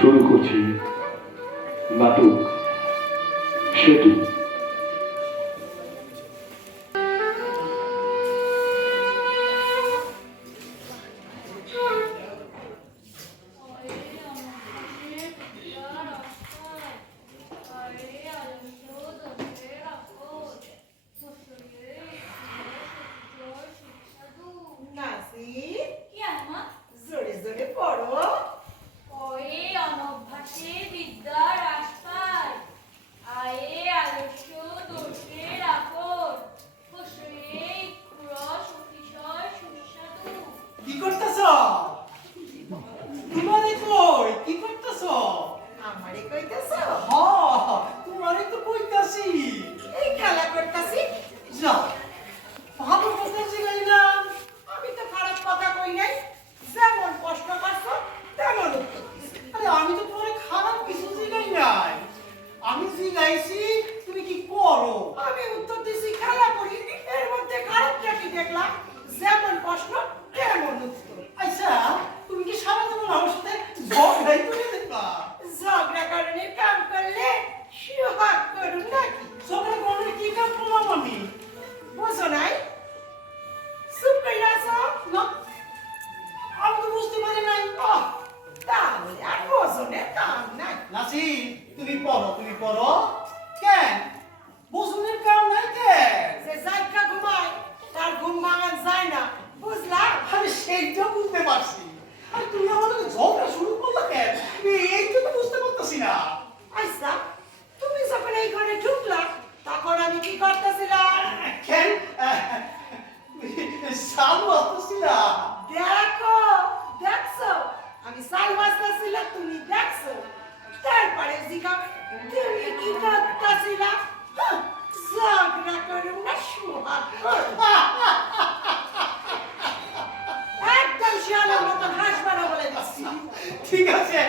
শুরু করছি নাটক সেতু। ঠিক আছে,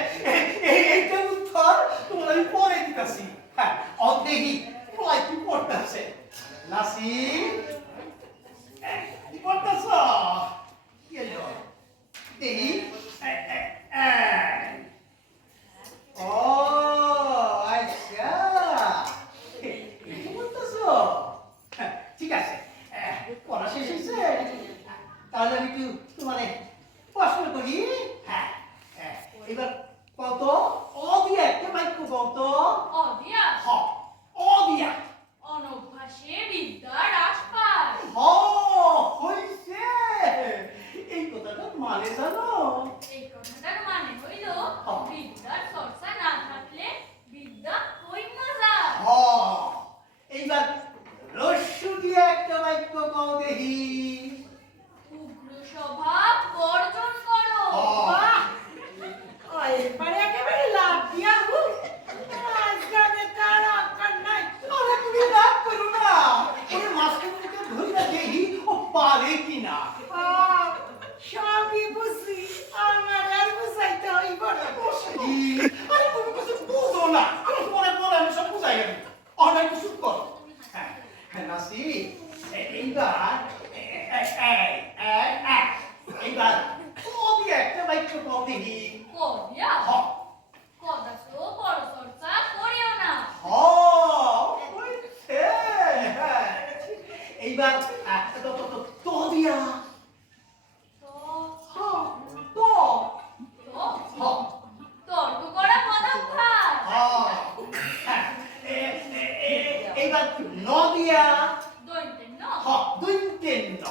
এইটা উত্তর তোমার আমি পরে দিতেছি। হ্যাঁ, অদেহি পড়াই কি পড়তেছে নাসি, কি পড়তেছ? কি হলো দেহি? ও আচ্ছা, কি পড়তেছ? ঠিক আছে, পড়া শেষ হয়েছে, তাহলে আমি একটু তোমার প্রশ্ন করি। হ্যাঁ, এবার কত অদিয়া একটা বাক্য কত? অদিয়া? হ, অদিয়া। অনভ্যাসে বিদ্যা হ্রাস পায়। হ, হইছে। এই কথাটা মানে জানো? এই কথাটার মানে হইল বিদ্যার চর্চা না থাকলে বিদ্যা হইল না যায়। হ, এইবার রস্যু দিয়ে একটা বাক্য কও দেখি। উগ্র স্বভাব বর্জন করো। বাহ, এবারে একেবারে লাভ দিয়া আজকালে তার আকার নাই। আরে তুমি রাগ করো না, ওই মাস্টারকে ধরিয়া দেখি ও পারে কিনা। সবই বুঝি, আমার আর বুঝাইতে হইব না। আরে তুমি কিছু বুঝো না, আমি পরে পরে আমি সব বুঝাই যাবি। অনেক কিছু কর। হ্যাঁ, নাসি, এইবার এইবার কবি একটা বাক্য কও দেখি। কদিয়া? হ, কদাচ বড় চর্চা করিও না। হ, হইছে। হ্যাঁ, এইবার তো দিয়া। তো হ, তো তো হ, তর্ক করা পদার্থ। হ, হ্যাঁ, এইবার নদিয়া। দৈন্যের ন? হ, দুইটেন ন।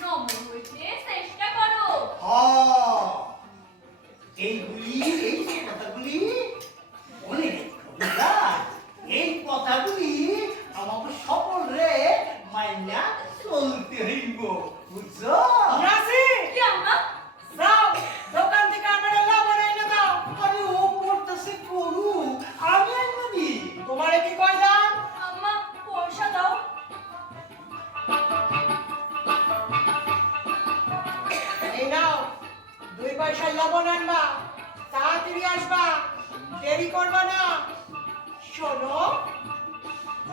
নম্র হইতে চেষ্টা করো। হ, এইগুলি, এই যে কথাগুলি মনে রেখো, বুঝলা? এই কথাগুলি আমাকে সকল রে মাইনা চলতে হইব, বুঝছো? নাসি, কি আম্মা? যাও দোকান থেকে আমার লবণ এনে দাও। আরে ও করতেছে করু, আমি আইনি। তোমারে কি কইলাম? আম্মা পয়সা দাও। এই নাও, 2 পয়সার লবণ আনবা, তাড়াতাড়ি আসবা, দেরি করবা না। শোনো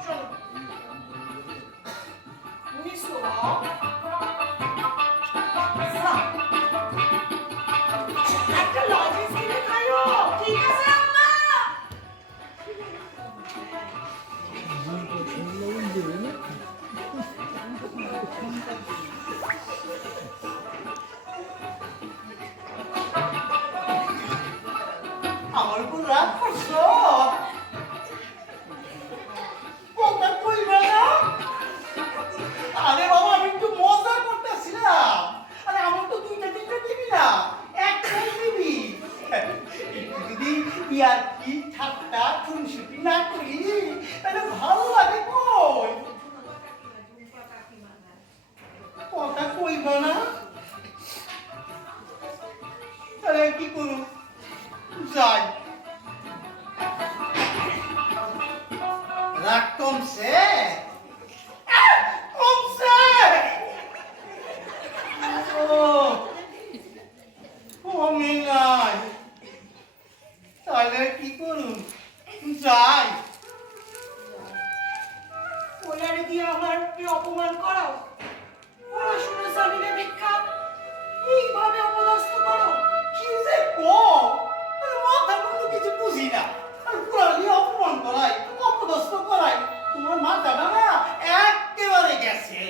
শোনো নিশো, একটা লজেন্স কিনে খাইও, ঠিক আছে? রাগ করছো? কথা কইবা না? আরে বাবা আমি একটু মজা করতেছিলাম। আরে আমার তো দুইটা তিনটা দিবি না, একটাই দিবি। একটু যদি ইয়ার্কি ঠাট্টা খুনসুটি না করি তাহলে ভালো লাগে কই? কথা কইবা না? তাহলে কি করু? যাই। রাগ কমছে? কমছে! ও, কমে নাই। তাহলে কি করুন? যাই। ওনারে দিয়ে আমাকে অপমান করাও, পড়াশোনা জানিলে ভিক্ষা, এইভাবে অপদস্থ করো। কি যে কম! আরে মাথা মুন্ডু কিছু বুঝি না। আর পুরালি অপমান করাই, অপদস্থ করাই। তোমার মাথাটা না একেবারে গেছে।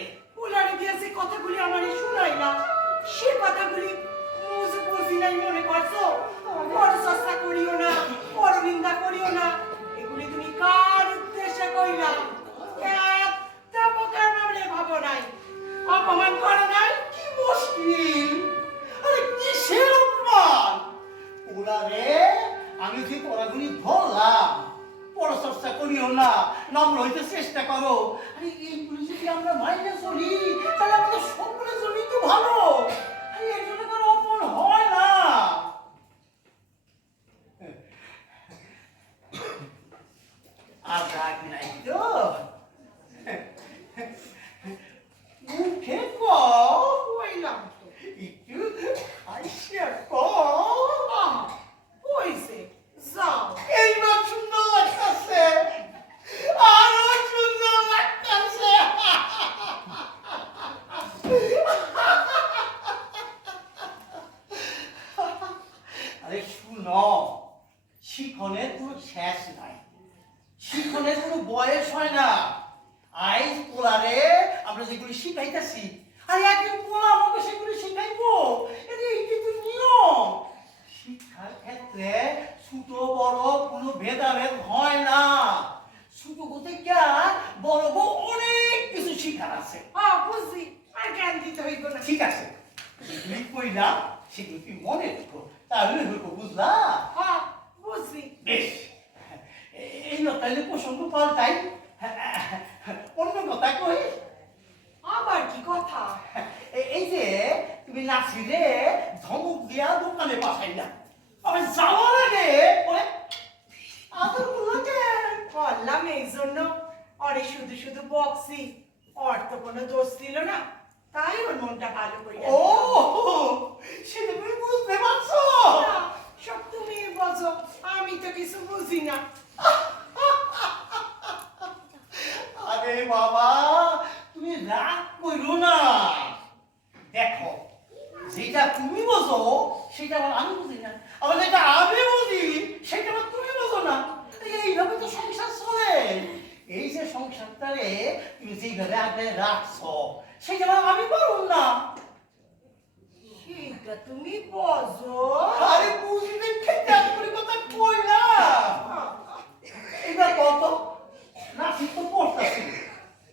ওনারে দিয়ে যে কথাগুলি আমারে শোনাই না, সে কথাগুলি বুঝি নাই মনে করছো। বড় চেষ্টা করিও না, বড় নিন্দা করিও না, এগুলি তুমি কার উদ্দেশ্যে কইলা? একটা প্রকার মামলে ভাবো নাই, অপমান করো নাই। কি মুশকিল! আরে কিসের অপমান? ওরা রে, আমি যে পড়াগুলি ধরলাম, পড়া চর্চা করিও না, নম্র হইতে চেষ্টা করো। আরে এইগুলি যদি আমরা মাইনে চলি তাহলে আমাদের সকলের জন্যই তো ভালো। আরে এর জন্য কোনো অপমান হয় না। আর রাগ নাই তো? মুখে কও, কইলাম তো। একটু হাসিয়া কও। হইছে, যাও। এইবার সুন্দর লাগতেছে, আরো সুন্দর লাগতেছে। আরে শুনো, শিখনের কোনো শেষ নাই, শিখনের কোনো বয়স হয় না। আইস পোলারে আমরা যেগুলি শিখাইতেছি, আর একদিন পোলা আমাকে সেগুলি শিখাইবো। এটা কিন্তু নিয়ম। শিক্ষার ক্ষেত্রে ছোট বড় কোনো ভেদাভেদ হয় না। ছোট থেকে বড় অনেক কিছু শিখার আছে। বুঝি, আর জ্ঞান দিতে হইব না। ঠিক আছে, যেগুলি কইলাম সেগুলি তুমি মনে রেখো, তাহলে হইব, বুঝলা? বুঝি। বেশ, এই না তাহলে প্রসঙ্গ পাল্টাই, অন্য কথা কই। আবার কি কথা? এই যে তুমি নাসিরে ধমক দিয়া দোকানে পাঠাইলা, আবার যাওয়ার আগে ওরে আদর করলো যে। বললাম এই জন্য অরে শুধু শুধু বক্সি, ওর তো কোনো দোষ ছিল না, তাই ওর মনটা ভালো করে। ও, সেটা তুমি বুঝতে পারছো? সব তুমি বোঝো, আমি তো কিছু বুঝি না। আরে বাবা, তুমি রাগ করো না। দেখো, যেটা তুমি বোঝো সেটা আবার আমি বুঝি না, আবার যেটা আমি বুঝি সেটা আবার তুমি বোঝো না। এইভাবে তো সংসার চলে। এই যে সংসারটারে তুমি যেইভাবে আগে রাখছো সেটা আবার আমি পারুম না। সেইটা তুমি বোঝো। আরে বুঝতে খেতে আমি কোনো কথা কই না। এইবার কত নাসির তো পড়তাছি,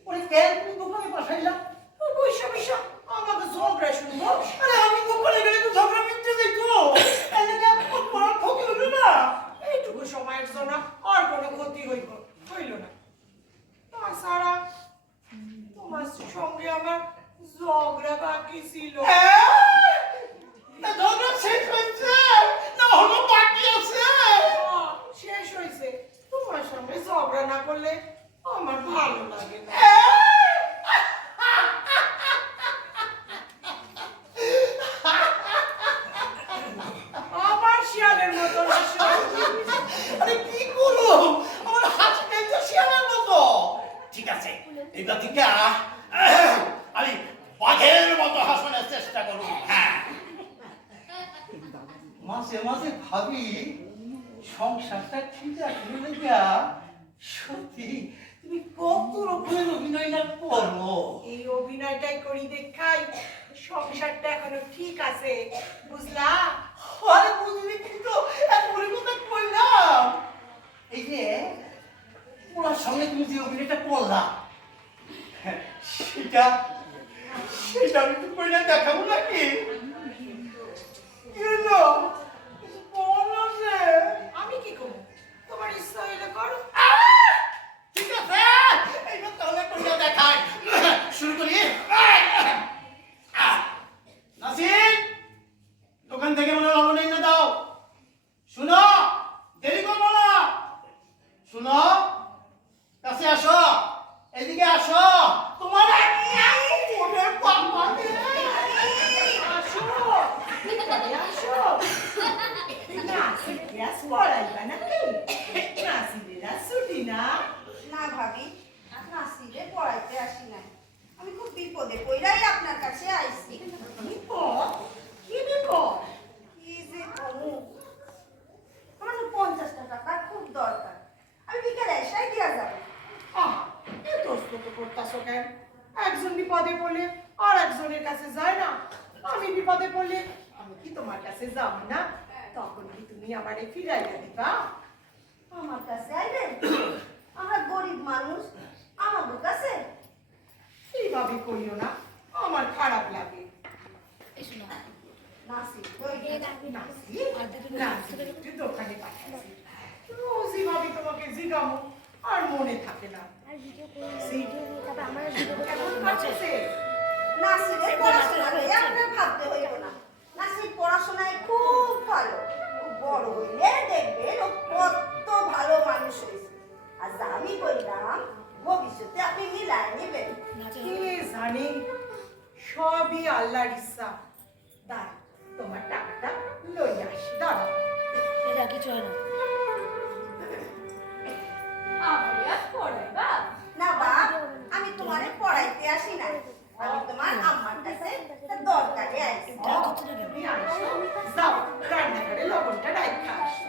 ওরে কেন তুমি দোকানে পাঠাইলা? বৈশা বৈশা আমাকে ঝগড়া শুনবো? আরে আমি দোকানে গেলে তো ঝগড়া মিটতে যাইতো, এলে কি আপনার পড়ার ক্ষতি হলো না? এইটুকু সময়ের জন্য আর কোনো ক্ষতি হইল না। তাছাড়া তোমার সঙ্গে আমার ঝগড়া বাকি ছিল। না ঝগড়া শেষ হয়েছে, না হলো বাকি আছে? শেষ হয়েছে। তোমার সঙ্গে ঝগড়া না করলে আমার ভালো লাগে না। আবার শিয়ালের মতো হাসো। আরে কি করো, আমার হাসিটাই তো শিয়ালের মতো। ঠিক আছে, এবার থেকে আমি বাঘের মতো হাসানোর চেষ্টা করব। হ্যাঁ, মাঝে মাঝে ভাবি সংসারটা ঠিক আছে লেগা সত্যি তুমি কত রকমের অভিনয় না করো। এই অভিনয়টাই করি দেখাই সংসারটা এখনো ঠিক আছে, বুঝলা? আরে বুঝলি কিন্তু এক কথা কইলাম, সেটা আমি তো করে দেখাবো নাকি কি হলো বলো যে আমি কি করব? তোমার ইচ্ছা হইলে করো। ঠিক আছে এইবার তাহলে করে দেখাই শুরু করি নাসির দোকান থেকে মনে লবণ এনে দাও শুনো দেরি করবো না শুনো কাছে আসো এদিকে আসো তোমার ওরে বাবা আসো, ভিতরে আসো। নাসি গ্যাস পড়াইবা নাকি? নাসিরেরা ছুটি না? না ভাবি নাসিরে পড়াইতে আসি নাই আমি খুব বিপদে পড়াই আপনার কাছে আইছি বিপদ? কি বিপদ? কি যে কমু আমার না 50 টাকা খুব দরকার আমি বিকালে এসাই দিয়া যাবো আহ, এত স্তত করতাছো কেন? একজন বিপদে পড়লে আর একজনের কাছে যায় না। আমি বিপদে পড়লে আমি কি তোমার কাছে যাব না? তখন কি তুমি আমারে ফিরাইয়া দিবা? আমার কাছে আইবেন আমরা গরিব মানুষ আমার কাছে এইভাবে করিও না, আমার খারাপ লাগে। নাসি কই নাসি একটু দোকানে পাঠাচ্ছি। রোজই ভাবি তোমাকে জিগামো আর মনে থাকে না। কেমন কাটছে? নাসিরের পড়াশোনা নিয়ে আপনার ভাবতে হইব না নাসির পড়াশোনায় খুব ভালো ও বড় হইলে দেখবেন ও কত ভালো মানুষ হয়েছে আর যা আমি বললাম ভবিষ্যতে আপনি মিলাই নেবেন কে জানে, সবই আল্লাহর ইচ্ছা। দাঁড়া, তোমার টাকাটা লই আসি। দাঁড়া। আমারে আজ পড়াইবা? না বাপ আমি তোমারে পড়াইতে আসি না আমি তোমার আম্মার কাছে একটা দরকারে আইছি তুমি আইসো, যাও রান্নাঘরে লবণটা রাইখা আসো।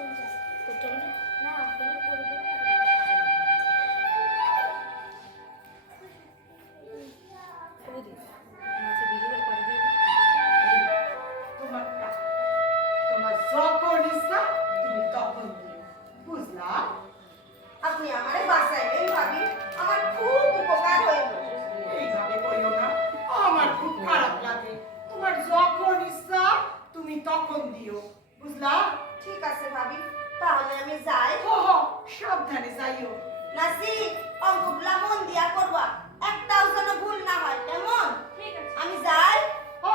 তোমার টাকা, তোমার যখন ইচ্ছা তুমি তখন দিও, বুঝলা? আপনি আমারে বাঁচাইবেন ভাবি আমার খুব উপকার হইব এইভাবে কইও না, আমার খুব খারাপ লাগে। তোমার যখন ইচ্ছা তুমি তখন দিও, বুঝলা? ঠিক আছে ভাবি তাহলে আমি যাই ও সাবধানে যাইও। নাসি অঙ্কগুলা মন দিয়া করবা একটাও যেন ভুল না হয় কেমন ঠিক আছে আমি যাই ও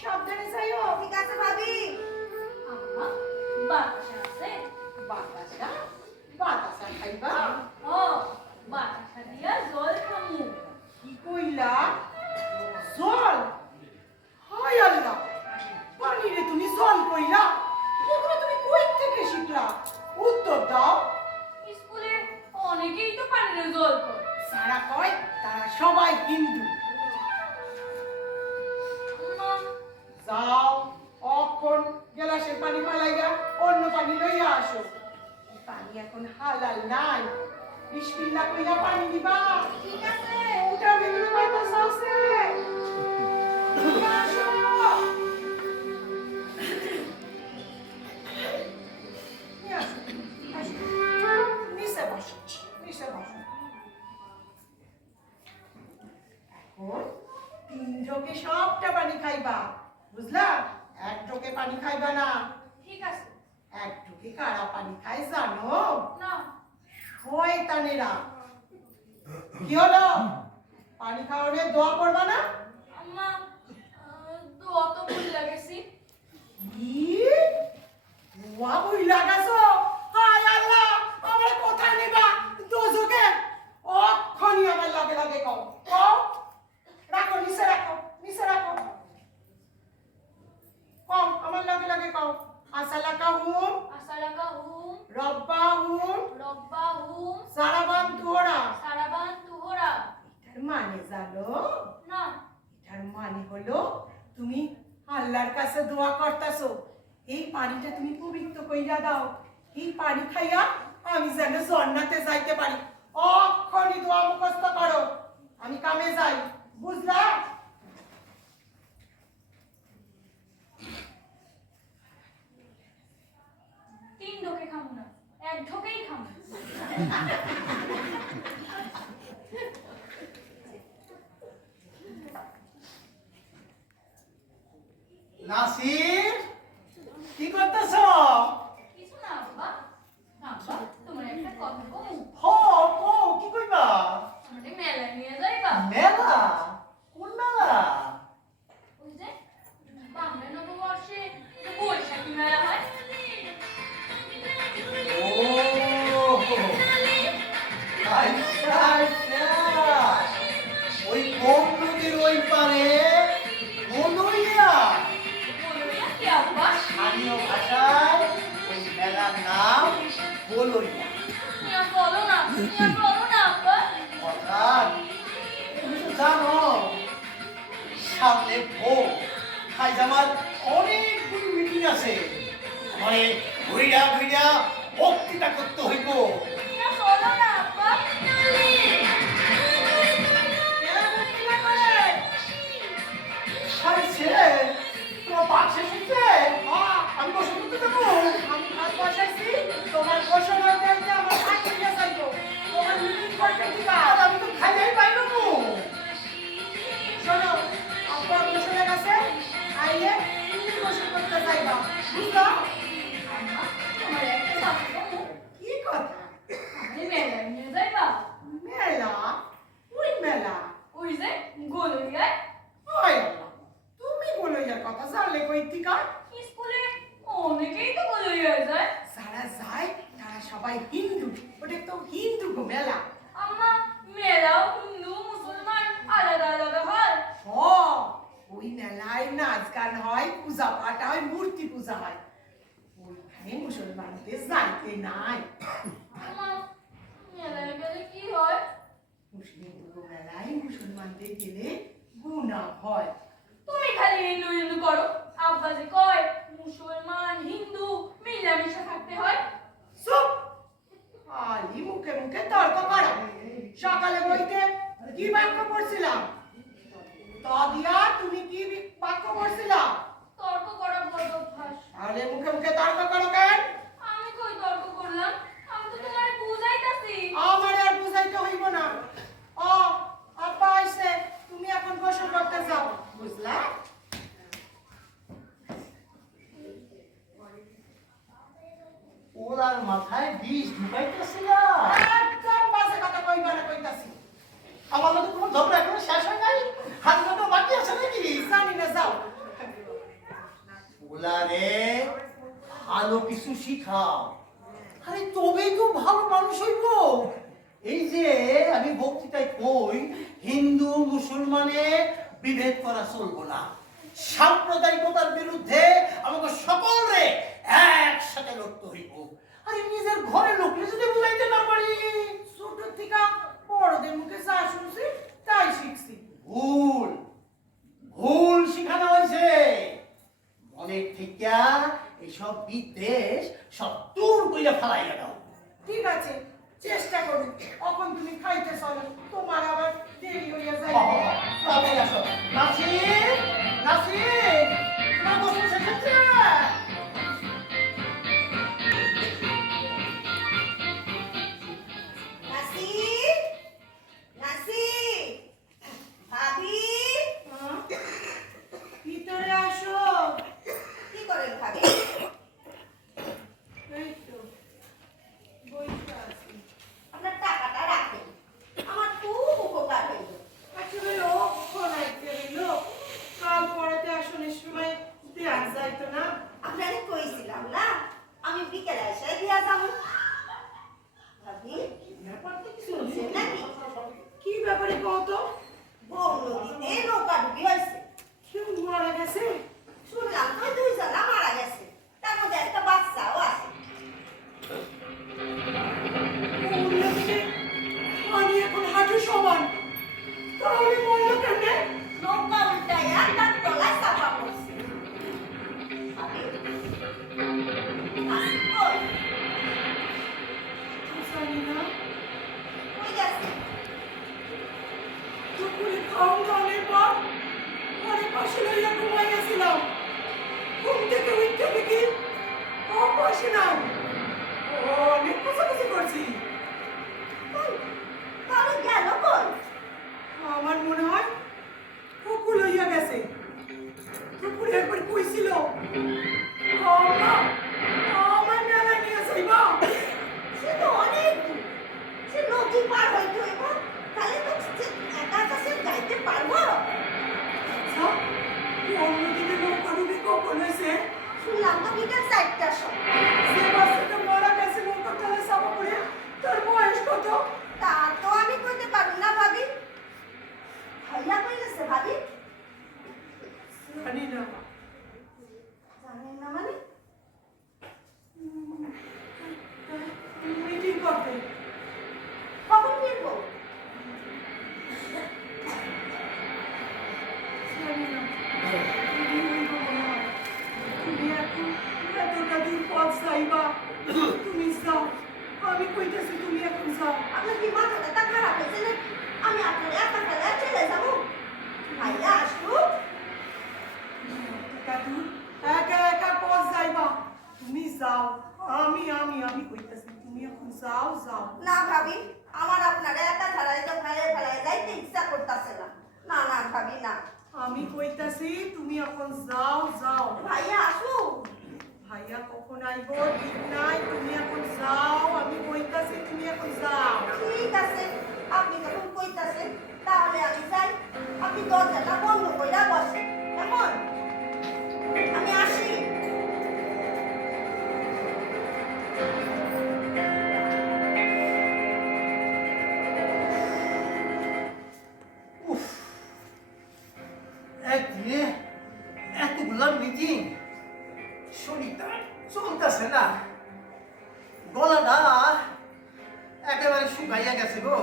সাবধানে যাইও। ঠিক আছে ভাবি আম্মা বাতাসা আছে? বাতাসা, বাতাসা খাইবা? ও বাতাসা দিয়া জল খামু কি কইলা? জল? হায় আল্লাহ, পানিরে তুমি জল কইলা? এগুলো তুমি কই থেকে শিখলা? উত্তর দাও। স্কুলে অনেকেই তো পানির জল করে যারা কয় তারা সবাই হিন্দু। আম্মা যাও অখন গ্লাসের পানি ফালাইয়া অন্য পানি লইয়া আসো। এই পানি এখন হালাল নাই, বিসমিল্লাহ কইয়া পানি দিবা। ঠিক আছে ওটা বিভিন্ন বাতাস আছে। আসো। নিয়ে আসো, আসো। নিচে বসো, নিচে বসো। এখন 3 ঢোকে সবটা পানি খাইবা, বুঝলা? 1 ঢোকে পানি খাইবা না। ঠিক আছে 1 ঢোকে কারা পানি খায় জানো? না শয়তানেরা। কি হলো? পানি খাওয়ারে দোয়া করবা না? আম্মা দোয়া তো ভুল লাগেছি কি? দোয়া বই লাগাছো? হায় আল্লাহ, আমরা কোথায় নিবা? দোজকে অক্ষণই আমার লাগে লাগে কও। কও। রাখো, নিচে রাখো, নিচে রাখো। কও, আমার লাগে লাগে কও। আসসালাকাহুম আসসালাকাহুম রব্বাহুম রব্বাহুম সারাবান তুহরা। সারাবান তুহরা এটার মানে জানো? না এটার মানে হলো তুমি আল্লাহর কাছে দোয়া করতেছো, এই পানিটা তুমি পবিত্র কইরা দাও, এই পানি খাইয়া আমি যেন জান্নাতে যাইতে পারি। অক্ষণই দোয়া মুখস্থ করো, আমি কামে যাই, বুঝলা? তিন ঢোকে খামু না 1 ঢোকেই খামু লইয়া ইয়া বলো না আব্বা। অর্থাৎ তুমি তো জানো সামনে ভোট খাইজামার অনেকগুলি মিটিং আছে, মানে ঘুরিয়া ঘুরিয়া বক্তৃতা করতে হইব। ইয়া বলো না আব্বা। এরা বলতে না করে। আরে ছেলে, তোমার পাশে শুনছে আমি বসে করতে দেবো। আমি ভাত বসাইছি, তোমার গোসল হইতে হইতে আমার ভাত হইয়া যাইবো। তোমার মিটিং করতে দিবা। আর আমি তো খাইয়াই পাইল না। শোনো, আব্বা গোসলে গেছে, আইলে তুমি গোসল করতে যাইবা। বুঝছো? আম্মা তোমার একটা কথা বলবো। কি কথা? আমি মেলায় নিয়ে যাইবা। মেলা? ওই মেলা? ওই যে গলুইয়ায় ওই আল্লাহ, তুমি বলইয়ার কথা জানলে কই থিকা? স্কুলে অনেকেই তো গলুইয়ায় যায়। যারা যায় তারা সবাই হিন্দু। ওটা তো হিন্দু গো মেলা। আম্মা মেলাও হিন্দু মুসলমান আলাদা আলাদা হয়। ওই মেলায় নাচ গান হয়, পূজা পাঠ হয়, মূর্তি পূজা হয়। ওইখানে মুসলমানদের যাইতে নাই। আম্মা মেলায় গেলে কি হয়? মুসলিম মেলায় মুসলমানদের গেলে গুনাহ হয়। তুমি খালি হিন্দু হিন্দু করো, আব্বা যে কয় মুসলমান হিন্দু মিলামিশা থাকতে হয়। চুপ! খালি মুখে মুখে তর্ক করো। সকালে বইতে কি বাক্য পড়ছিলাম? তা দিয়া তুমি কি বাক্য পড়ছিলা? তর্ক করা বড় অভ্যাস। তাহলে মুখে মুখে তর্ক করো কেন? আমি কই তর্ক করলাম? আমি তো তোমারে বুঝাইতাছি। আমার আর বুঝাইতে হইব না। ও আব্বা আইছে, তুমি এখন গোসল করতে যাও। বুঝলা? ওর আর মাথায় বিষ ঢুকাইতেছিল। একদম বাজে কথা কইবা না কইতাছি। আমার মতো কোনো ঝগড়া এখনো শেষ হয় নাই, হাত মতো বাকি আছে নাকি? জানি না, যাও। ওলারে ভালো কিছু শিখাও, আরে তবেই তো ভালো মানুষ হইব। এই যে আমি বক্তৃতায় কই হিন্দু মুসলমানে বিভেদ করা চলবো না, সাম্প্রদায়িকতার বিরুদ্ধে আমাকে সকলে একসাথে লড়তে হইব। আরে নিজের ঘরের লোককে যদি বুঝাইতে না পারি। ছোট থেকে বড়দের মুখে যা শুনছি তাই শিখছি। ভুল ভুল শিখানো হয়েছে। মনের থেকে এইসব বিদ্বেষ সব দূর কইরা ফেলাইয়া দাও। ঠিক আছে, চেষ্টা করুন। এখন তুমি খাইতে চলো, তোমার আবার দেরি হইয়া যায়। তবে আসো নাসির, নাসির, তোমার গোসল শেষ হচ্ছে? নাসির, নাসির, ভাবি, ভিতরে আসো। কি করেন ভাবি? এই তো বইটা আছে। আপনার টাকাটা রাখেন, আমার খুব উপকার হইল। আসলে লক্ষ্য নাইতে হইল, কাল পড়াতে আসনের সময় দেয়া যাইতো না। আপনাকে কইছিলাম না আমি বিকেলে এসে দিয়া যাবো। ভাবি ব্যাপারটা কি শুনছেন শুনছেন? নাকি? কি ব্যাপারে কত? বউ নদীতে নৌকা ডুবি হয়েছে। কেউ মারা গেছে? শুনলাম তো 2 জনা মারা গেছে, তার মধ্যে একটা বাচ্চাও আছে। উল্লেখে আমি এখন হাঁটু সমান, তাহলে মরলো কেমনে? নৌকা উল্টাইয়া তার তলায় চাপা পড়ছে। ভাবি নাসির কই? জানি না। কই গেছে? দুপুরে খাওয়া দাওয়ার পর ঘরে পাশে লইয়া ঘুমাইয়াছিলাম। ঘুম থেকে উঠতে দেখি ও পাশে নাই। ও অনেক খোঁজাখুঁজি করছি। কই? তাহলে গেল কই? আমার মনে হয় কুকুর লইয়া গেছে। দুপুরে একবার কইছিল, "আম্মা, আমার মেলায় নিয়ে যাইবা?" সে তো অনেক দূর, সে নদী পার হইতে হইব, তাহলে তো সে একা একা সে যাইতে পারবো? আচ্ছা, অন্যদিকে নৌকা ডুবি কখন হয়েছে? শুনলাম তো বিকাল 4টার সময়। যে বাচ্চাটা মারা গেছে নৌকার তলায় চাপা পড়ে, তার বয়স কত? তা তো আমি কইতে পারবো না ভাবি। ভাইয়া তুমি যাও, আমি কইতেছি তুমি এখন যাও। আপনার কি মাথাটা খারাপ হয়েছে নাকি? আমি আপনার একা ফেলে চলে যাবো? ভাইয়া আসুক। কাকু, একা একা পথ যাইবা, তুমি যাও। আমি কইতেছি তুমি এখন যাও যাও। না ভাবি, আমার আপনার একা ছাড়াই তো ফেলে ফেলায় যাইতে ইচ্ছা করতেছে না। না না ভাবি না। আমি কইতাছি তুমি এখন যাও যাও। ভাইয়া আসুক। ভাইয়া কখন আইব ঠিক নাই, তুমি এখন যাও। আমি কইতাছি তুমি এখন যাও। ঠিক আছে, আপনি যখন কইতাছেন তাহলে আমি যাই। আপনি দরজাটা বন্ধ কইরা বসেন কেমন? আমি আসি। উফ, একদিনে এতগুলা মিটিং, শরীরটা চলতেছে না, গলাটা একেবারে শুকাইয়া গেছে গো।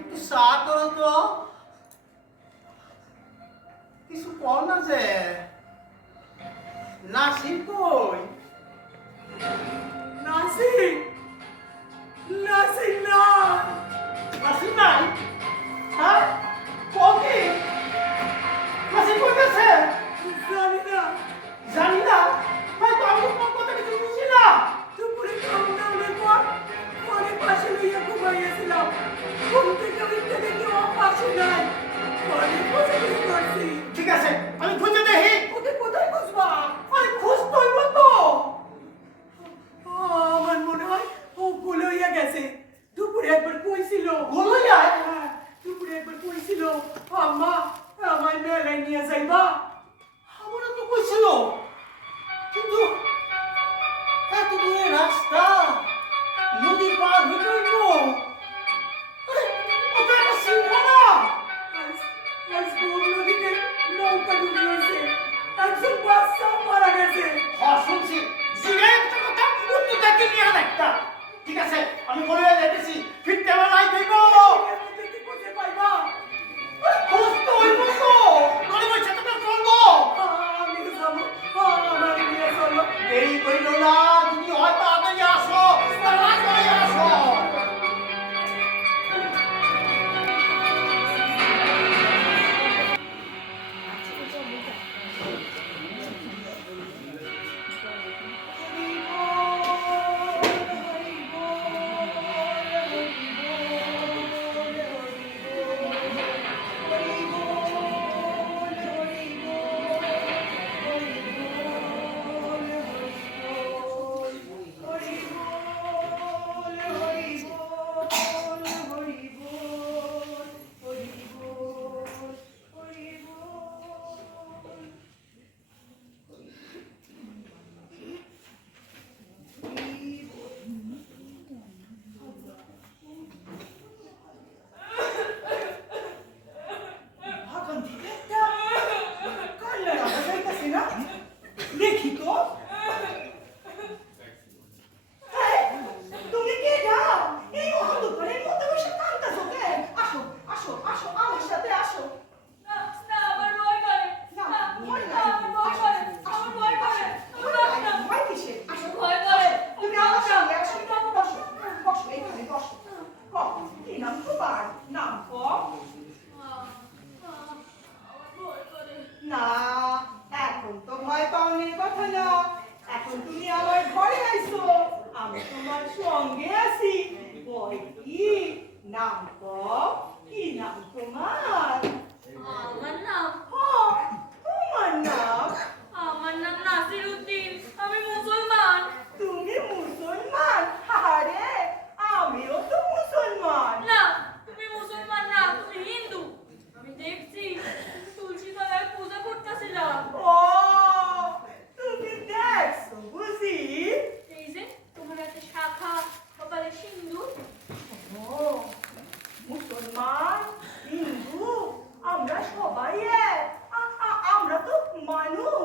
একটু চা করো তো, কিছু কর না যে। নাসির কই? নাসির, নাসির না। নাসির নাই? হ্যাঁ, কবে? নাসির কই গেছে? জানি না, জানি না, হয়তো আমি তোমার কথা কিছু বুঝি না। দুপুরে খাওয়া-দাওয়ার পর পরে পাশে লইয়া ঘুমাইয়াছিলাম। ঘুম থেকে উঠতে দেখি ও পাশে নাই। পরে খোঁজাখুঁজি করছি। ঠিক আছে, আমি খুঁজে দেখি। ওকে কোথায় খুঁজবা? আরে খুঁজতে হইব তো। আমার মনে হয় ও ভুলে হইয়া গেছে। দুপুরে একবার কইছিল। গলইয়ায়? হ্যাঁ, দুপুরে একবার কইছিল, আম্মা আমায় মেলায় নিয়ে যাইবা। আমারও তো কইছিল, কিন্তু এত দূরের রাস্তা, নদী পার হইতে হইব। আরে, ও তো একটা সিংহ না। আজ ভোর নদীতে নৌকা ডুবে হয়েছে। একজন বাচ্চাও মারা গেছে। হ্যাঁ, শুনছি। জিরে একটা কথা, উত্তরটাকে নিয়ে আন একটা। ঠিক আছে, আমি বলে যাইতেছি, ফিরতে আমার রাইত হইব। এর মধ্যে কি খুঁজে পাইবা? খুঁজতে হইব তো, নদী বইছে তো চলবো। আমি যাবো, আমার নিয়ে চলো। দেরি করিল না, তুমি হয় তাড়াতাড়ি আসো, তাড়াতাড়ি আসো। ভাগন থেকে একটা কান্নার আওয়াজ আইতাছে না? দেখি তো। এই, তুমি কে যাও? এই অন্ধকারের মধ্যে বসে কাঁদতাছো কেন? আসো, আসো, আসো, আমার সাথে আসো। না, না, আমার ভয় করে। না, না, ভয় না, নাই। আমার ভয় করে। আমার ভয় করে। ভয় নাই, না, ভয় কিসের? আসো, ভয় করে। তুমি আমার সঙ্গে আসো। বসো, বসো, এখানে বসো। কও, কি নাম তোমার? নাম কও। আমার ভয় করে। না, এখন তো ভয় পাওয়ার কথা না। এখন তুমি আমার ঘরে আইছো, আমি তোমার সঙ্গে আছি। ভয় কি? নাম কও, কি নাম তোমার? আমার নাম তোমার নাম? আমার নাম নাসির উদ্দিন, আমি মুসলমান। তুমি মুসলমান? আরে আমিও তো মুসলমান। না, তুমি মুসলমান না, তুমি হিন্দু। আমি দেখছি তুমি তুলসী তলায় পূজা করতেছিলা। ও, তুমি দেখছো বুঝি? এই যে তোমার হাতে শাখা, কপালে সিন্দুর। ও, মুসলমান, হিন্দু, আমরা সবাই এক। আমরা তো মানুষ।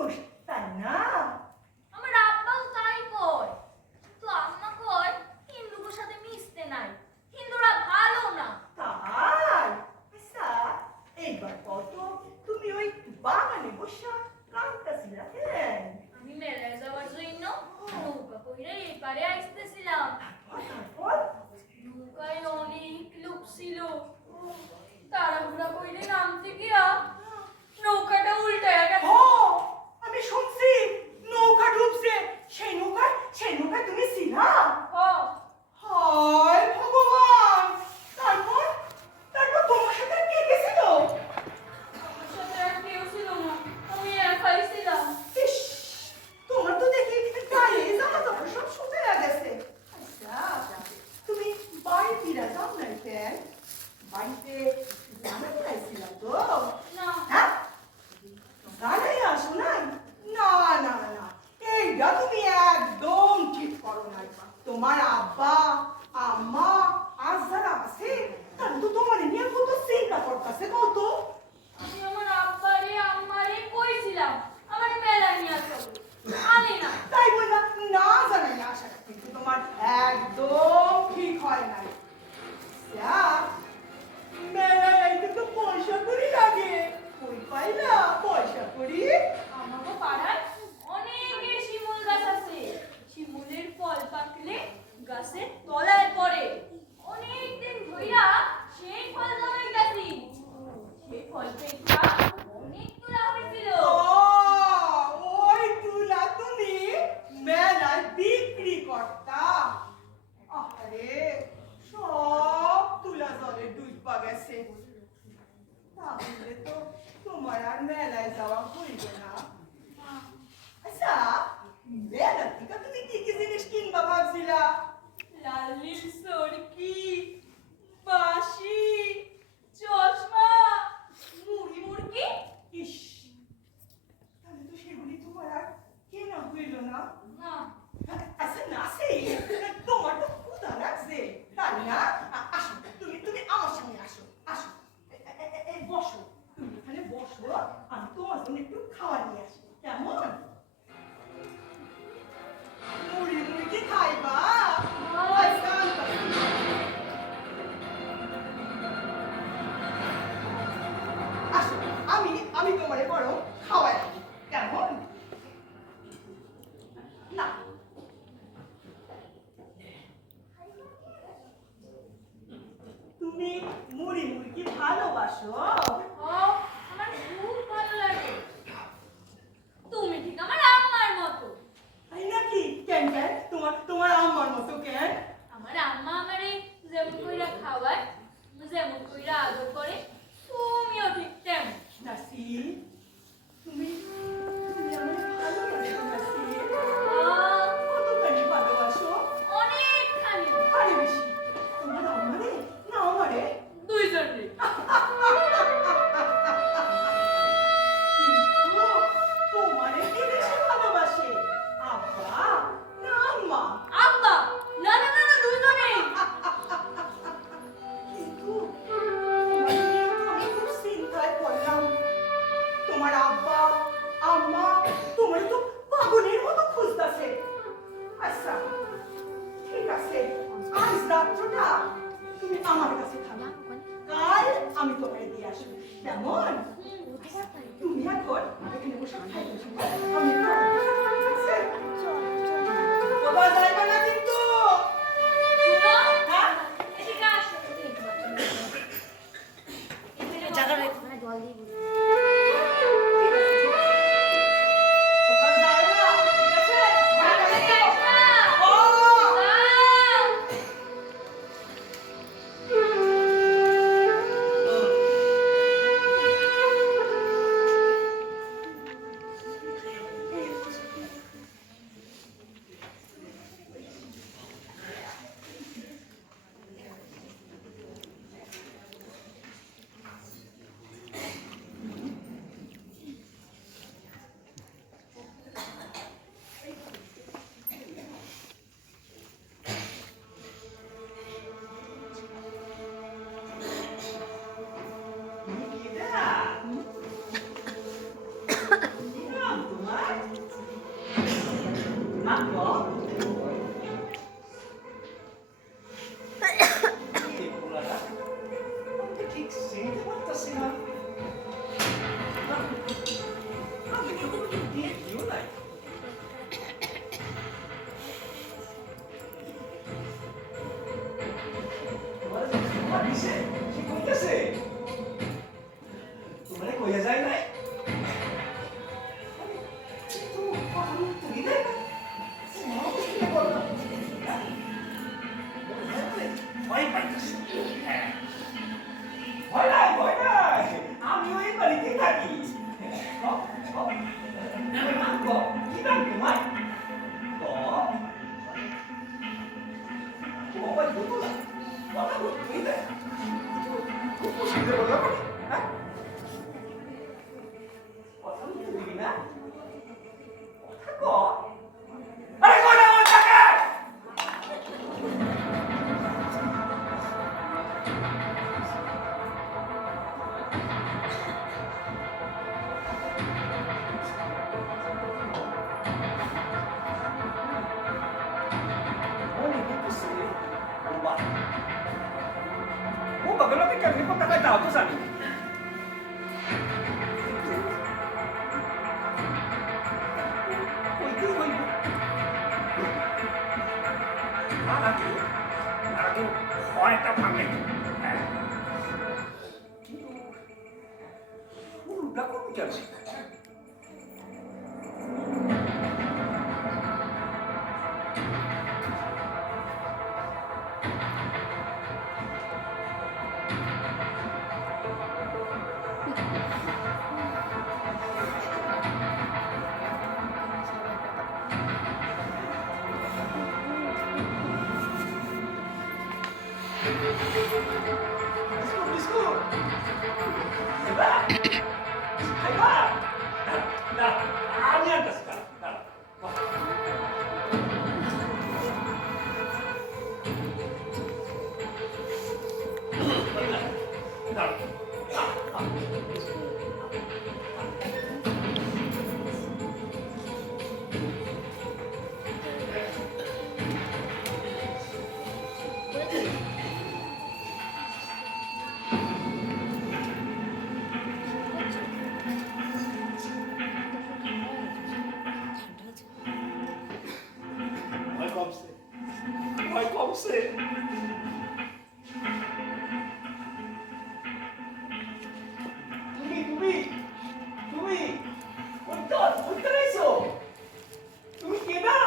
লগে কেমনি কথা কয় তাও তো জানি কইতেই হইব নাকি হয়টা ভাঙে কিন্তু উল্টা করবি কেন আমি আনতেছি ভয় কমছে তুমি তুমি তুমি বুঝতে পারছো তুমি কে না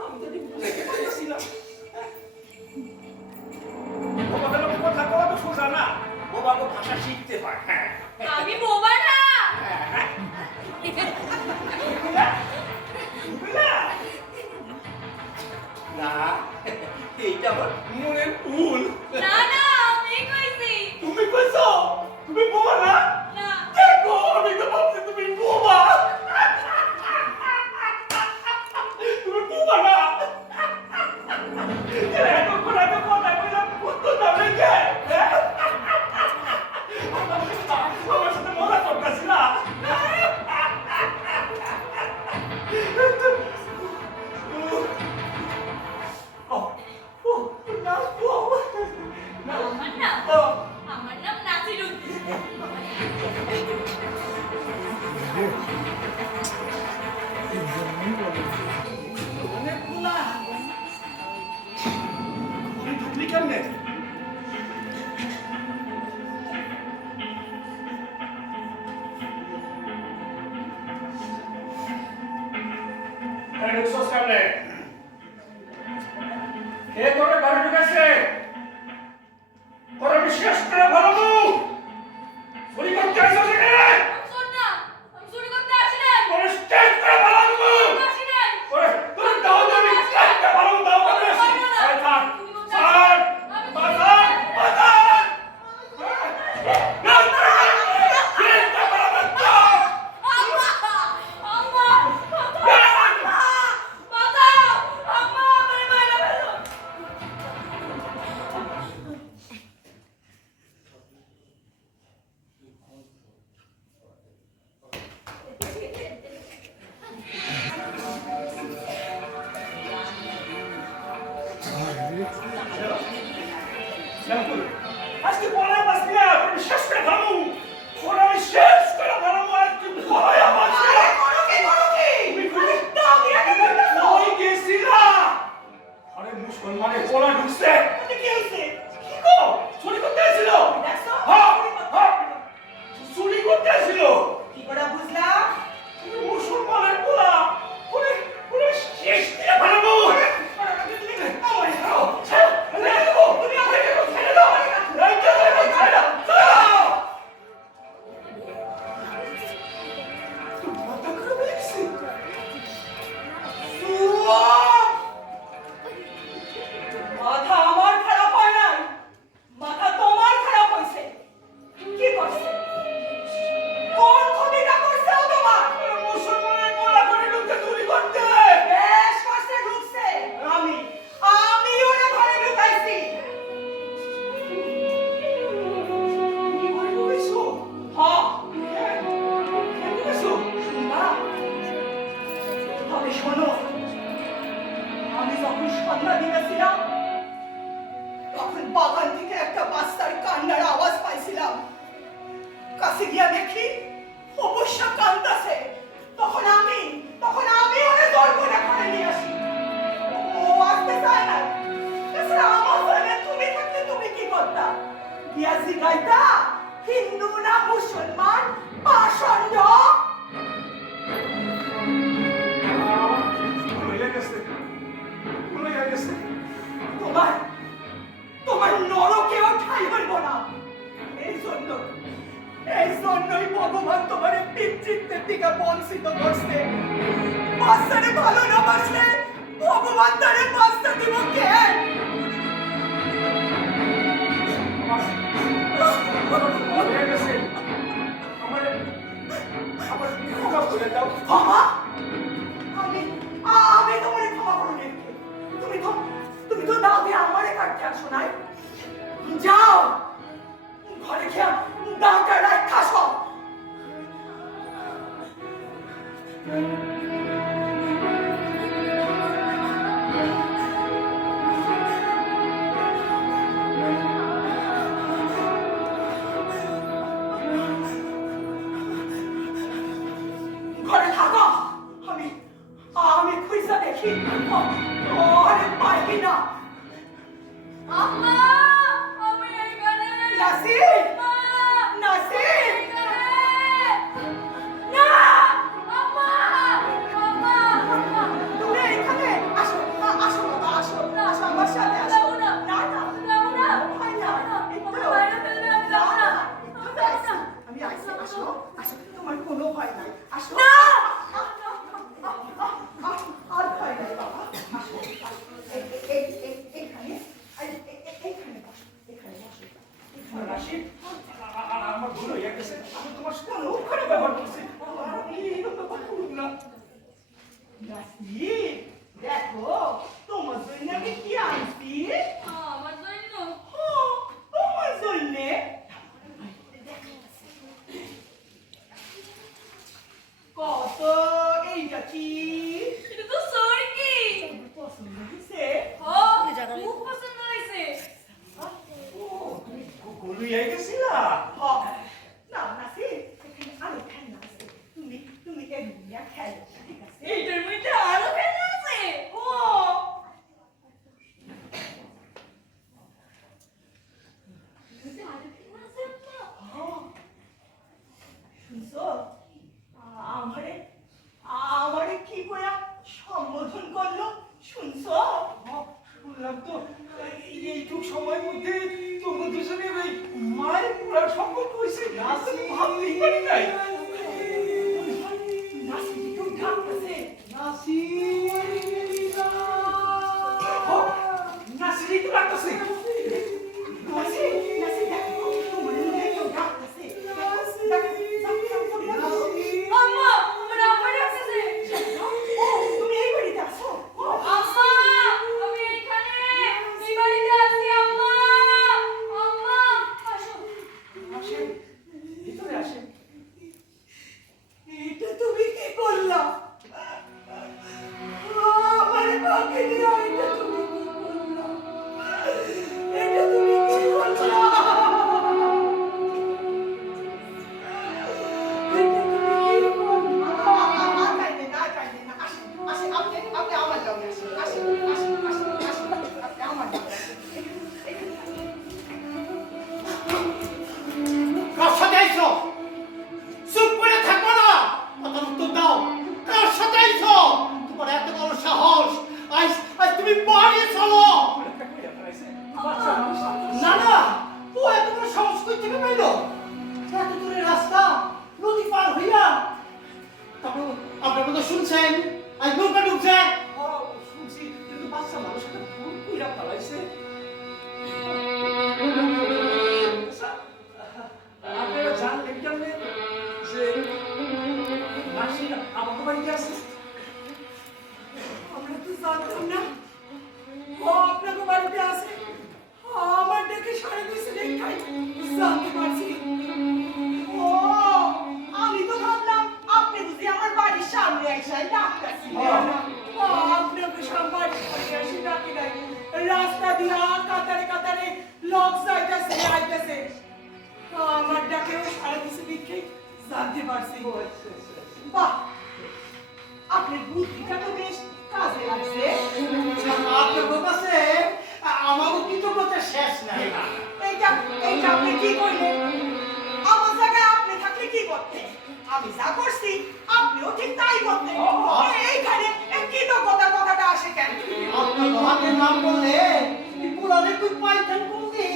আমি যদি বুঝতে পারছিলাম বাবার লোক কথা কওয়া তো সোজা না বাবাকে ভাষা শিখতে হয় হ্যাঁ আমি বোবা না না এইটা আমার মনের ভুল না না আমি কইছি তুমি কইছো তুমি বোবা না না দেখো আমি তো ভাবছি তুমি বোবা তুমি বোবা না এতক্ষণ এত কথা কইলাম বুঝতো না রেখে আমার সাথে মজা করতেছি না আমার নাম নাসিরুদ্দিন ঢুকলি কেমনে ঢুকছস কেমনে কে তোরে ঘরে ঢুকেছে তোরা বিশ্বাস করে ভালো চুরি করতে আসছিস এখানে শোন না আমি চুরি করতে আসি নাই তোরে স্টেজ করে ভালো আসি নাই তোরে তোরে দাও আমি স্টেজ করে ভালো দাও করে এই থাক স্যার বাজার বাজার আজকে পড়া বাসবি না তোর শেষ করে ভালো ওরা আমি শেষ করে ভালো আর তুই পড়া বাসবি না তুমি কইলে দাও দিয়া ওই গেছিলা আরে মুসলমানে পড়া ঢুকছে কি হইছে কি গো চুরি করতে আসছিল হ্যাঁ হ্যাঁ চুরি করতে আসছিল কি করে বুঝলাম মুসলমানের পড়া ওরে ওরে শেষ দিয়ে ভালো রাইতা হিন্দু না মুসলমান পাষণ্ড তোমার তোমার নরকেও ঠাই হইব না এই জন্যই ভগবান তোমার পিতৃত্বের দিকে বঞ্চিত করছে বাচ্চারে ভালো না বাসলে ভগবান তারে বাচ্চা দিব কে ক্ষমা আমি তোমারে ক্ষমা করো নে তুমি তো দাবি আমারে কাটতে আসো নাই যাও ঘরে খেয়া দাঁড়টা রাখা সব ঘরে থাকো আমি খুঁজা দেখি আরে পাই কিনা আম্মা আমি এখানে নাসির মা নাসির না আম্মা আম্মা তুমি এখানে আসো আসো বাবা আসো আসো আমার সাথে আসো যাবো না না না যাবো না ভয় না আমাকে বাইরে ফেলবে আমি যাবো না আমি আইসি আসো আসো তোমার কোনো ভয় নাই আসো না আর ভয় নাই বাবা আসো এইখানে এইখানে বসো এখানে বসো রাশি আমার ভুল হয়ে গেছে আমি তোমার সাথে ওখানে ব্যবহার করছি আমি এইরকম ব্যাপার করব না নাসির দেখো তোমার জন্য আমি কি আনছি আমার জন্য তোমার জন্য কত এইটা কি এটা তো সরকি পছন্দ হয়েছে খুব পছন্দ হয়েছে গোলু হয়ে গেছিলা না নাসির এখানে আরো খেলনা আছে তুমি এমনি খেলো ঠিক আছে এইটার মধ্যে আরো খেলা আছে ও শুনছো আমারে কি করে সম্বোধন করলো শুনছো শুনলাম তো এইটুক সময়ের মধ্যে তোমরা দুজনে ওই মায়ের পুরা সম্পর্ক হয়েছে ভাবতেই পারি নাই নাসির একটু ডাকতেছে নাসিরই তো রাখতেছে নাসির দেখো তোমার মনে কেউ ডাকতেছে আম্মা আমার আম্মা ডাকতেছে ও তুমি এই বাড়িতে আসো আম্মা আমি এখানে এই বাড়িতে আছি আম্মা আম্মা আসো আসেন ভিতরে আসেন এটা তুমি কি করলা আমার কাকে নিয়ে এটা তুমি কি করলা এটা তুমি কি করলা কার সাথে আইছো চুপ করে থাকো না কথার উত্তর দাও কার সাথে আইছো তোমার এত বড় সাহস আজ তুমি বাড়ি চলো না না ও এত বড় সাহস কই থেকে পাইলো এত দূরের রাস্তা নদী পার হইয়া তারপর আপনার কথা শুনছেন আজ নৌকা ডুবছে শুনছি কিন্তু বাচ্চা মানুষ একটা ভুল কইরা ফেলাইছে আপনারা জানলেন কেমনে যে নাসির আমাকে বাড়িতে আছে আমরা তো জানতাম না ও আপনাকে বাড়িতে আসে আমার দেখে সারা কিছু দেখাই জানতে পারছি ও আমি তো ভাবলাম আপনি বুঝি আমার বাড়ির সামনে এসে ডাকতেছি আপনাকে সামনে এসে ডাকি নাই রাস্তা দিয়া কাতারে কাতারে লোক যাইতেছে আইতেছে আমার ডাকেও সারা কিছু দেখে জানতে পারছি বাহ আপনার বুদ্ধিটা তো বেশ কাজে লাগছে আপনার কাছে আমারও কৃতজ্ঞতা শেষ নাই এই এইটা আপনি কি কইলেন? আমার জায়গায় আপনি থাকলে কি করতেন? আমি যা করছি আপনিও ঠিক তাই করতেন। এইখানে কি তো কথাটা আসে কেন? আপনার হাতের নাম বললে পোলারে তুই পাইতেন কোনদি?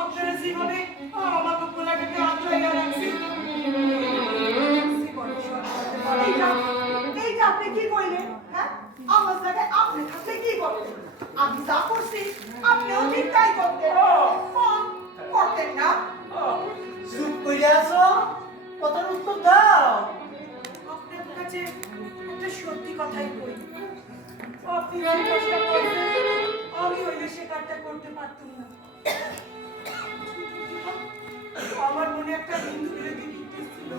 আপনারা যেভাবে আমাকে পোলাটাকে আটলাইয়া রাখছি, এইটা আপনি কি কইলেন? হ্যাঁ, আমার জায়গায় আপনি থাকলে কি করতেন? আমি যা করছি আপনিও ঠিক তাই করতেন। করতেন না? চুপ কইরা আছো, কথার উত্তর দাও। আপনার কাছে একটা সত্যি কথাই কই, আপনি যে কাজটা করছেন আমি হইলে সে কাজটা করতে পারতাম না। আমার মনে একটা হিন্দু বিরোধী বিদ্বেষ ছিল,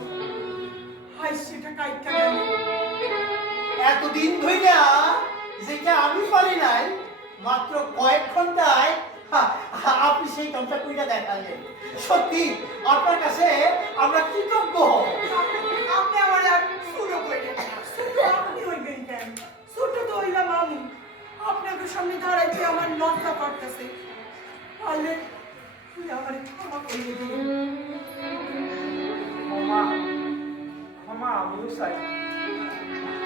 আজ সেটা কাইটা গেল। এতদিন ধইরা যেটা আমি পারি নাই, মাত্র কয়েক ঘন্টায় আপনি সেই কামটা কইরা দেখালেন। সত্যি আপনার কাছে আমরা কৃতজ্ঞ। আপনি আমার আর ছোট কইলেন না। ছোট আপনি হইবেন কেন? ছোট তো হইলাম আমি। আপনাকে সামনে দাঁড়াইতে আমার লজ্জা করতেছে। পারলে তুই আমার ক্ষমা করে দিন। ক্ষমা আমিও চাই।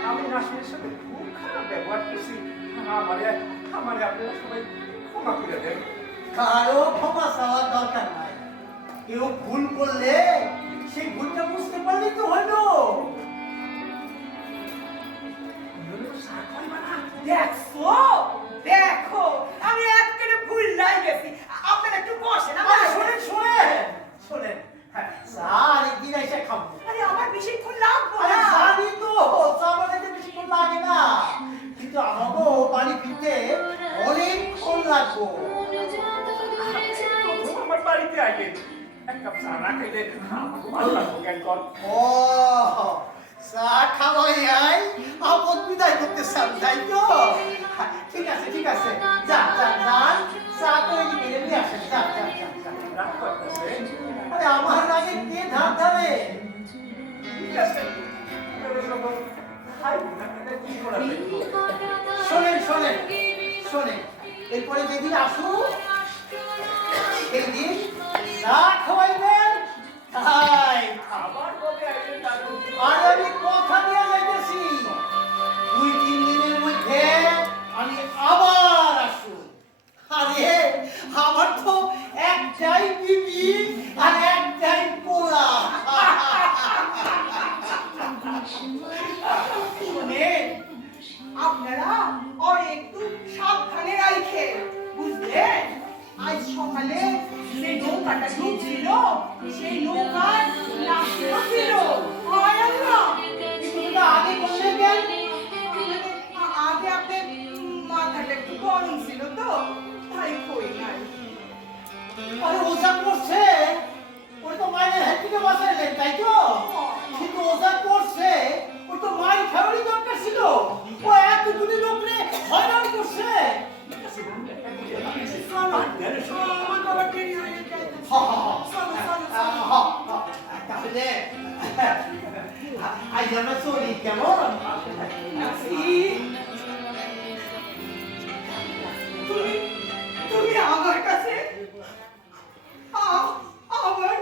আমি নাসিরের সাথে খুব খারাপ ব্যবহার করছি। আমারে আপনারা সবাই ক্ষমা করে দেন। কারো ক্ষমা চাওয়ার দরকার নাই। কেউ ভুল করলে সেই ভুলটা বুঝতে পারলে তো হলো। দেখো দেখো আমি একেবারে ভুল লাই গেছি। আপনারা একটু বসেন। আরে শোনেন শোনেন শোনেন, স্যার একদিন এসে খাবো। আরে আমার বেশিক্ষণ লাগবো আরে না। জানি তো চা বানাইতে বেশিক্ষণ লাগে না, কিন্তু আমাকেও বাড়ি ফিরতে অনেকক্ষণ লাগবো। আমার বাড়িতে আইলেন, এক কাপ চা না খাইলে আমাকে ভালো লাগবো কেন কর। ও চা খাওয়াই আই আপদ বিদায় করতে চান, তাই তো? ঠিক আছে ঠিক আছে, যান যান যান, চা তৈরি করে নিয়ে আসেন। যান যান যান যান। রাগ করতেছেন? আরে আমার আগে কে ধার ধারে? ঠিক আছে, খাইব না, এটা কি করা যাইব? শোনেন শোনেন শোনেন, এরপরে যেদিন আসুক সেই দিন চা খাওয়াইবেন। তাই আবার কবে আইলেন তা বলতে আর আমি কথা দিয়ে যাইতেছি, 2-3 দিনের মধ্যে আমি আবার আসুন। আরে আমার তো একটাই বিবি আর একটাই পোলা। শুনেন, আপনারা আর একটু সাবধানে রাখে, বুঝলেন? আজ সকালে যে নৌকাটা ঢুকছিল সেই নৌকার লাশটা ছিল। হায় আল্লাহ! এগুলোটা আগে করলেন কেন? আগে আপনার মাথাটা একটু গরম ছিল তো, তাই কই নাই। আরে ওজা করছে, ওই তো মায়ের হাত থেকে বাঁচাইলেন, তাই তো? কিন্তু ওজা করছে, ওই তো মায়ের খাওয়ারই দরকার ছিল। ও এতগুলি লোকরে হয়রান করছে। চলো, আমার বাবার দেরি হয়ে যাচ্ছে। চলো, চলো, চলো। তাহলে আজ আমরা চলি, কেমন? তুমি আমার কাছে আবার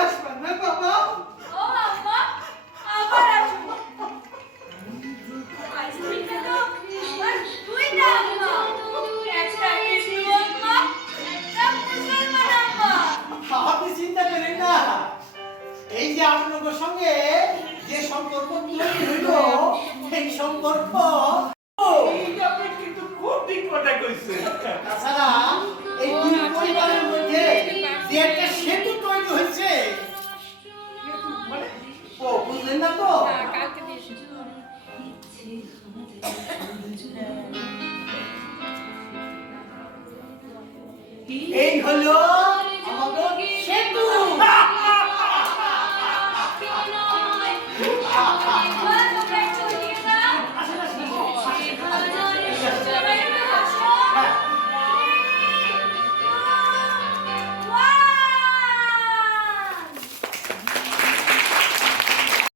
আসবে না বাবা। ও আম্মা, আবার আসবো। আজকে তো আমার দুইটা আম্মা। একটা হিন্দু আম্মা, একটা মুসলমান আম্মা। আপনি চিন্তা করেন না, এই যে আপনাদের সঙ্গে যে সম্পর্ক তৈরি হইল, সেই সম্পর্ক এইটা আপনি কিন্তু খুব ঠিক কথা কইছেন। তাছাড়া এই দুই পরিবারের মধ্যে যে একটা সেতু তৈরি হয়েছে, মানে ও বুঝলেন না তো? এই হলো